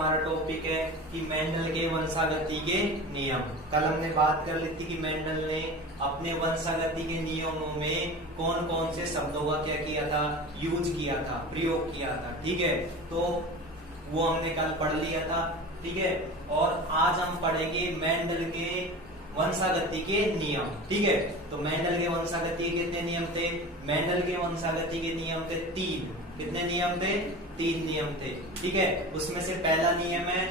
हमारा टॉपिक है कि मेंडल के वंशागति के नियम। कल हमने बात कर ली थी कि मेंडल ने अपने वंशागति के नियमों में कौन कौन से शब्दों का क्या किया था, यूज किया था, प्रयोग किया था। ठीक है, तो वो हमने कल पढ़ लिया था। ठीक है, और आज हम पढ़ेंगे मेंडल के वंशागति के नियम। ठीक है, तो मेंडल के वंशागति के कितने नियम थे? मेंडल के वंशागति के नियम थे 3। कितने नियम थे? 3 नियम थे। ठीक है, उसमें से पहला नियम है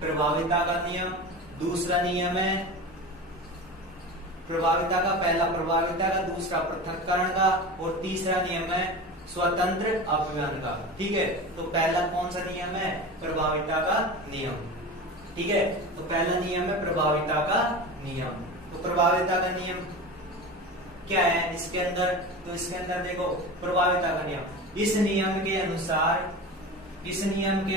प्रभाविता का नियम, दूसरा नियम है प्रभाविता का, पहला प्रभाविता का, दूसरा पृथक्करण का, और तीसरा नियम है स्वतंत्र अपव्यय का। ठीक है, तो पहला कौन सा नियम है? प्रभाविता का नियम। ठीक है, तो पहला नियम है प्रभाविता का नियम। तो प्रभाविता का नियम क्या है इसके अंदर? तो इसके अंदर देखो प्रभाविता का नियम, इस नियम के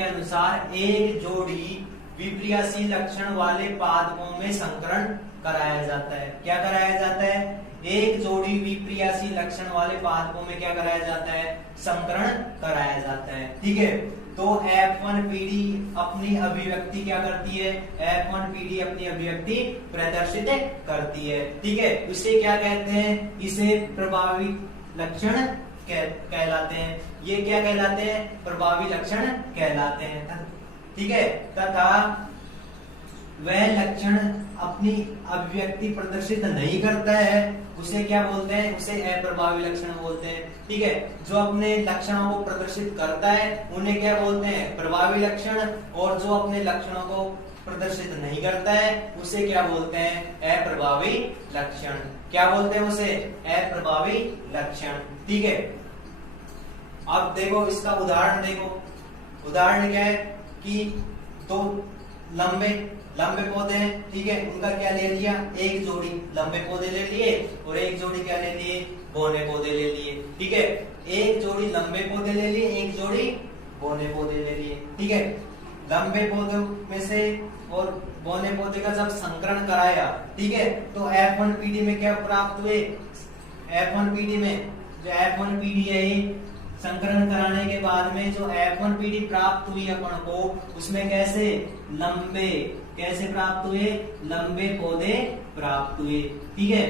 अनुसार एक जोड़ी विपर्यासी लक्षण वाले पादपों में संकरण कराया जाता है। क्या कराया जाता है? एक जोड़ी विपर्यासी लक्षण वाले पादपों में क्या कराया जाता है? संकरण कराया जाता है। ठीक है, तो F1 पीढ़ी अपनी अभिव्यक्ति क्या करती है? F1 पीढ़ी अपनी अभिव्यक्ति प्रदर्शित करती है। ठीक है, इसे क्या कहते हैं? इसे प्रभावी लक्षण कहलाते हैं। ये क्या कहलाते हैं? प्रभावी लक्षण कहलाते हैं। ठीक है, तथा वह लक्षण अपनी अभिव्यक्ति प्रदर्शित नहीं करता है, उसे क्या बोलते हैं? उसे अप्रभावी लक्षण बोलते हैं। ठीक है, जो अपने लक्षणों को प्रदर्शित करता है उन्हें क्या बोलते हैं? प्रभावी लक्षण, और जो अपने लक्षणों को प्रदर्शित नहीं करता है उसे क्या बोलते हैं? अप्रभावी लक्षण। क्या बोलते हैं उसे? अप्रभावी लक्षण। ठीक है, अब देखो इसका उदाहरण देखो। उदाहरण क्या है कि दो लंबे पौधे हैं। ठीक है, उनका क्या ले लिया? एक जोड़ी लंबे पौधे ले लिए और एक जोड़ी क्या ले लिए? बौने पौधे ले लिए। ठीक है, एक जोड़ी लंबे पौधे ले लिए, एक जोड़ी बौने पौधे ले लिए। ठीक है, लंबे पौधों में से और बौने पौधे का जब संकरण कराया, ठीक है, तो F1 पीढ़ी में क्या प्राप्त हुए? F1 पीढ़ी में जो F1 पीढ़ी है, संकरण कराने के बाद में जो F1 पीढ़ी प्राप्त हुई अपन को, उसमें कैसे प्राप्त हुए? लंबे पौधे प्राप्त हुए। ठीक है,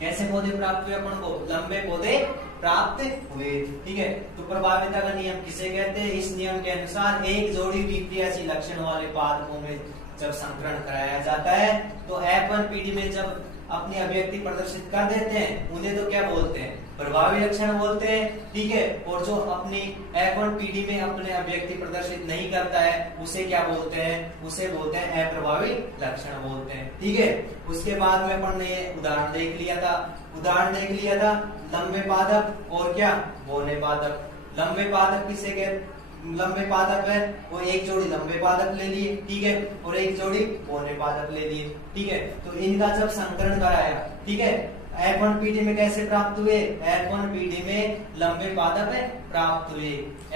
कैसे पौधे प्राप्त हुए अपन को? लंबे पौधे प्राप्त हुए। ठीक है, तो प्रभाविता का नियम किसे कहते हैं? इस नियम के अनुसार एक जोड़ी विपर्यासी लक्षण वाले पादपों में जब संकरण कराया जाता है तो F1 पीढ़ी में जब अपनी अभिव्यक्ति प्रदर्शित कर देते हैं उन्हें तो क्या बोलते हैं? प्रभावी लक्षण बोलते हैं। ठीक है, और जो अपनी F1 पीढ़ी में अपने अभिव्यक्ति प्रदर्शित नहीं करता है उसे क्या बोलते हैं? उसे बोलते हैं अप्रभावी लक्षण बोलते हैं। ठीक है, उसके बाद में अपन ने उदाहरण देख लिया था लंबे पादप और क्या? बौने पादप। लंबे पादप किसे कहते? लंबे पादप है वो एक जोड़ी लंबे पादप ले लिए, ठीक है, और एक जोड़ी बौने पादप ले लिए। ठीक है, तो इनका जब संकरण कराया, ठीक है, F1 पीढ़ी में कैसे प्राप्त हुए? F1 पीढ़ी में लंबे पादप प्राप्त हुए।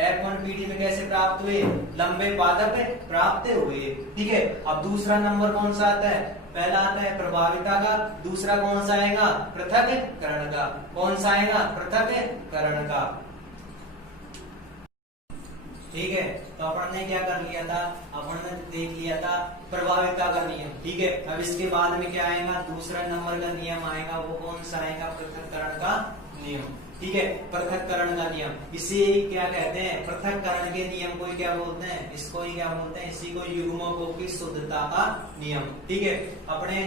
F1 पीढ़ी में कैसे प्राप्त हुए? लंबे पादप प्राप्त हुए। ठीक है, अब दूसरा नंबर कौन सा आता है? पहला आता है प्रभाविता का, दूसरा कौन सा आएगा? पृथक्करण का। कौन सा आएगा? पृथक्करण का। ठीक है, तो अपन ने क्या कर लिया था? अपन ने देख लिया था प्रभाविता का नियम। ठीक है, अब इसके बाद में क्या आएगा? दूसरा नंबर का नियम आएगा, वो कौन सा आएगा? पृथक्करण का नियम। ठीक है, पृथक्करण का नियम, इसे क्या कहते हैं? पृथक्करण के नियम को ही क्या बोलते हैं? इसको ही क्या बोलते हैं? इसी को युग्मकों की शुद्धता का नियम। ठीक है, अपने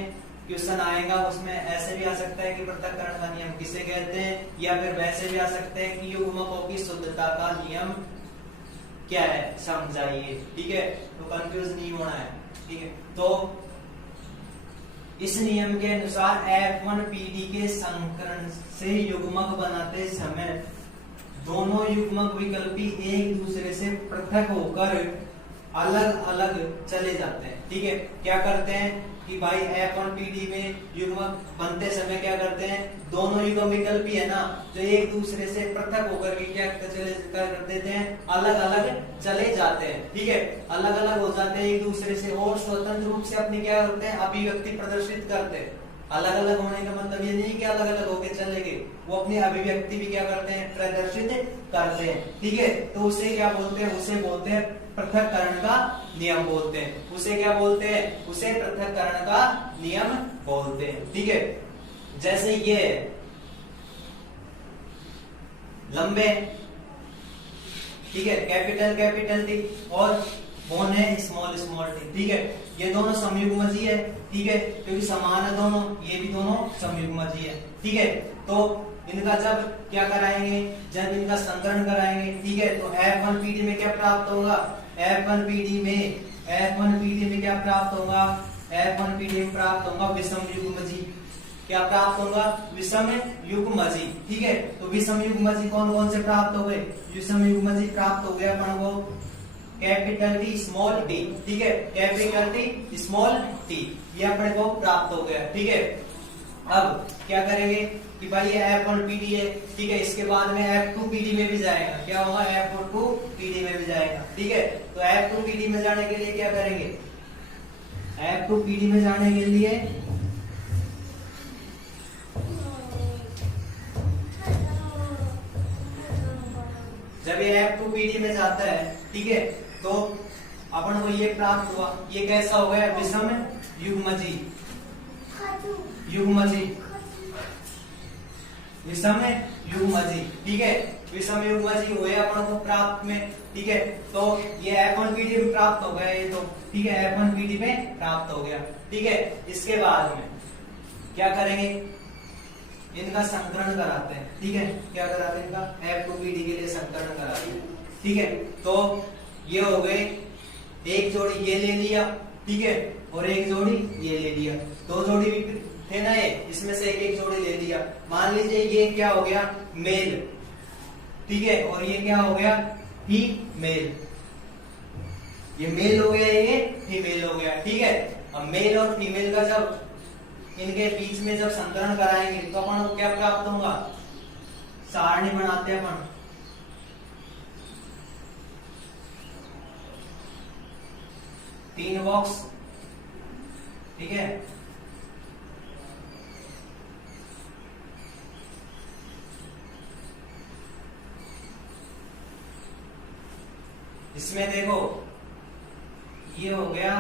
क्वेश्चन आएगा उसमें ऐसे भी आ सकता है कि पृथक्करण का नियम किसे कहते हैं, या फिर वैसे भी आ सकते हैं कि युग्मकों की शुद्धता का नियम क्या है, समझाइए। ठीक है, तो कंफ्यूज नहीं होना है। ठीक है, तो इस नियम के अनुसार F1 पीढ़ी के संकरण से युग्मक बनाते समय दोनों युग्मक विकल्पी एक दूसरे से पृथक होकर अलग अलग चले जाते हैं। ठीक है, क्या करते हैं कि भाई F1 पीढ़ी में युग्मक बनते समय क्या करते हैं? दोनों युग्म विकल्पी है ना, जो एक दूसरे से पृथक होकर के क्या कर देते हैं? अलग अलग चले जाते हैं। ठीक है, अलग अलग हो जाते हैं एक दूसरे से, और स्वतंत्र रूप से अपनी क्या करते हैं? अभिव्यक्ति प्रदर्शित करते हैं। अलग अलग होने का मतलब ये नहीं कि अलग अलग होके चले गए, वो अपनी अभिव्यक्ति भी क्या करते हैं? प्रदर्शित करते हैं। ठीक है, तो उसे क्या बोलते हैं? उसे बोलते हैं पृथक्करण का नियम बोलते हैं। उसे क्या बोलते हैं? उसे पृथक्करण का नियम बोलते हैं। ठीक है, जैसे ये लंबे, ठीक है, कैपिटल कैपिटल टी, और बोन है स्मॉल स्मॉल टी। ठीक है, ये दोनों समयुग्मजी है। ठीक है, क्योंकि समान है दोनों, ये भी दोनों समयुग्मजी है। ठीक है, तो इनका जब क्या कराएंगे, जब इनका संकरण कराएंगे, ठीक है, तो F1 PD में क्या प्राप्त होगा? F1 PD में क्या प्राप्त होगा? F1 PD में प्राप्त होगा विषम युग्मजी। क्या प्राप्त होगा? विषम युग्मजी। ठीक है, तो विषम युग्मजी कौन कौन से प्राप्त हो गए? विषम युग्मजी प्राप्त हो गया अपन को कैपिटल टी स्मॉल टी। ठीक है, कैपिटल टी स्मॉल टी, ये अपने को प्राप्त हो गया। ठीक है, अब क्या करेंगे कि भाई ये F1 PD है। ठीक है, इसके बाद में F2 PD में भी जाएगा। क्या होगा? F2 PD में भी जाएगा। ठीक है, तो F2 PD में जाने के लिए क्या करेंगे? F2 PD में जाने के लिए जब ये F2 PD में जाता है, ठीक है, तो अपन को ये प्राप्त हुआ, ये कैसा हो गया? विषम युग्मजी। विषम युग्मजी। ठीक है, विषम युग्मजी हुए अपन को प्राप्त में। ठीक है, तो ये F1 PD में प्राप्त हो गया ये तो। ठीक है, F1 PD में प्राप्त हो गया। ठीक है, इसके बाद में क्या करेंगे? इनका संकरण कराते हैं। ठीक है, क्या कराते हैं? इनका F2 PD के लिए संकरण कराते हैं। ठीक है, तो ये हो गए, एक जोड़ी ये ले लिया, ठीक है, और एक जोड़ी ये ले लिया। दो जोड़ी भी थे ना ये, इसमें से एक एक जोड़ी ले लिया। मान लीजिए ये क्या हो गया? मेल। ठीक है, और ये क्या हो गया? फीमेल। ये मेल हो गया, ये फीमेल हो गया। ठीक है, अब मेल और फीमेल का जब इनके बीच में जब संकरण कराएंगे तो अपन को क्या प्राप्त होगा? सारणी बनाते हैं अपन। तीन बॉक्स। ठीक है, इसमें देखो ये हो गया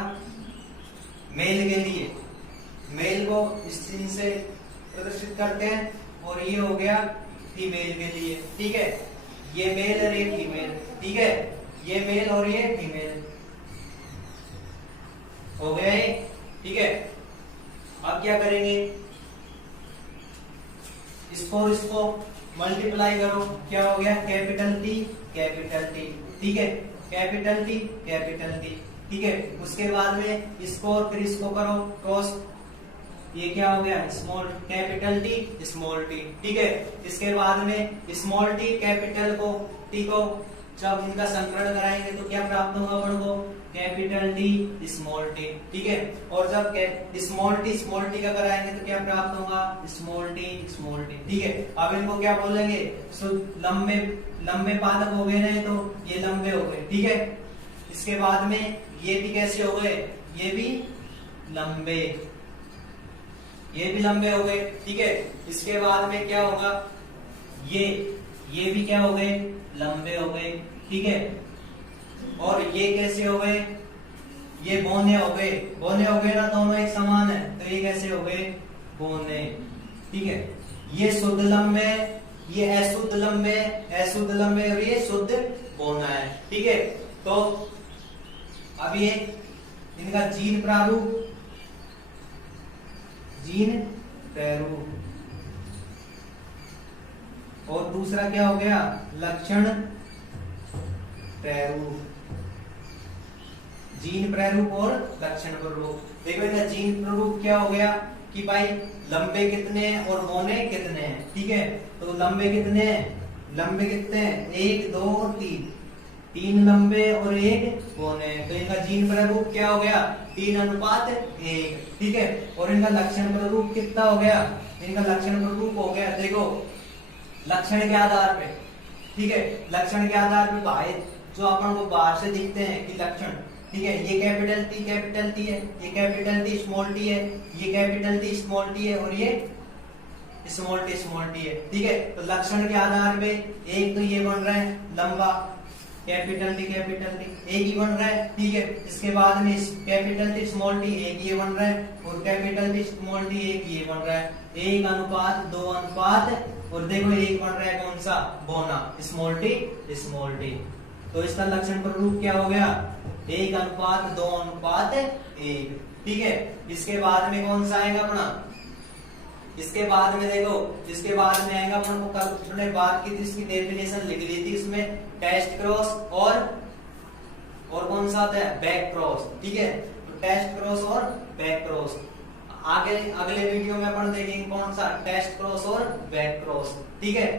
मेल के लिए, मेल को इस चिन्ह से प्रदर्शित करते हैं, और ये हो गया फीमेल के लिए। ठीक है, ये मेल और ये फीमेल। ठीक है, ये मेल और ये फीमेल हो गया ये। ठीक है, अब क्या करेंगे? इसको मल्टीप्लाई करो। क्या हो गया? Capital T capital T. ठीक है, कैपिटल टी कैपिटल टी। ठीक है, उसके बाद में इसको और फिर इसको करो क्रॉस, ये क्या हो गया? Small capital T small T. ठीक है, इसके बाद में स्मॉल टी कैपिटल को टी को जब इनका संकरण कराएंगे तो क्या प्राप्त होगा अपन को? Capital T small T. ठीक है, और जब स्मॉल टी का कराएंगे तो क्या प्राप्त होगा? Small T small T. ठीक है, अब इनको क्या बोलेंगे? लंबे पादप हो गए ना, तो ये लंबे हो गए। ठीक है, इसके बाद में ये भी कैसे हो गए? ये भी लंबे, ये भी लंबे हो गए। ठीक है, इसके बाद में क्या होगा? ये भी क्या हो गए? लंबे हो गए। ठीक है, और ये कैसे हो गए? ये बोने हो गए। बोने हो गए ना, दोनों एक समान है, तो ये कैसे हो गए? बोने। ठीक है, ये शुद्ध लंबे, ये अशुद्ध लंबे, अशुद्ध लंबे, और ये शुद्ध बोना है। ठीक है, तो अब ये इनका जीन प्रारूप, जीन प्रारूप, और दूसरा क्या हो गया? लक्षण प्रारूप। जीन प्रारूप और लक्षण प्रारूप। देखो इनका जीन प्रारूप क्या हो गया कि भाई लंबे कितने हैं और बोने कितने हैं। ठीक है, तो लंबे कितने हैं? लंबे कितने हैं? 1 2 और 3, 3 लंबे और 1 बोने। तो इनका जीन प्रारूप क्या हो गया? 3:1। ठीक है, और इनका लक्षण प्रारूप कितना हो गया? इनका लक्षण प्रारूप हो गया, देखो लक्षण के आधार पे। ठीक है, लक्षण के आधार पे भाई जो अपन को बाहर से दिखते हैं कि लक्षण, ठीक है, ये कैपिटल टी है, ये कैपिटल टी स्मॉल टी है, ये कैपिटल टी स्मॉल टी है, और ये स्मॉल टी है। ठीक है, तो लक्षण के आधार पे एक तो ये बन रहा है लंबा, कैपिटल टी एक ही बन रहा है, ठीक है। इसके बाद में कैपिटल टी स्मॉल टी एक ये बन रहा है, और कैपिटल टी स्मॉल टी एक ये बन रहा है, 1:2 और देखो एक बन रहा है कौन सा, बोना, स्मॉल टी। तो इसका लक्षण प्ररूप क्या हो गया, 1:2:1, ठीक है। इसके बाद में कौन सा आएगा अपना, इसके बाद में देखो, इसके बाद में आएगा अपन को, कल हमने बात की थी, इसकी डेफिनेशन लिख ली थी इसमें, टेस्ट क्रॉस और कौन सा आता है, बैक क्रॉस, ठीक है। तो टेस्ट क्रॉस और बैक क्रॉस आगे अगले वीडियो में अपन देखेंगे कौन सा, टेस्ट क्रॉस और बैक क्रॉस, ठीक है।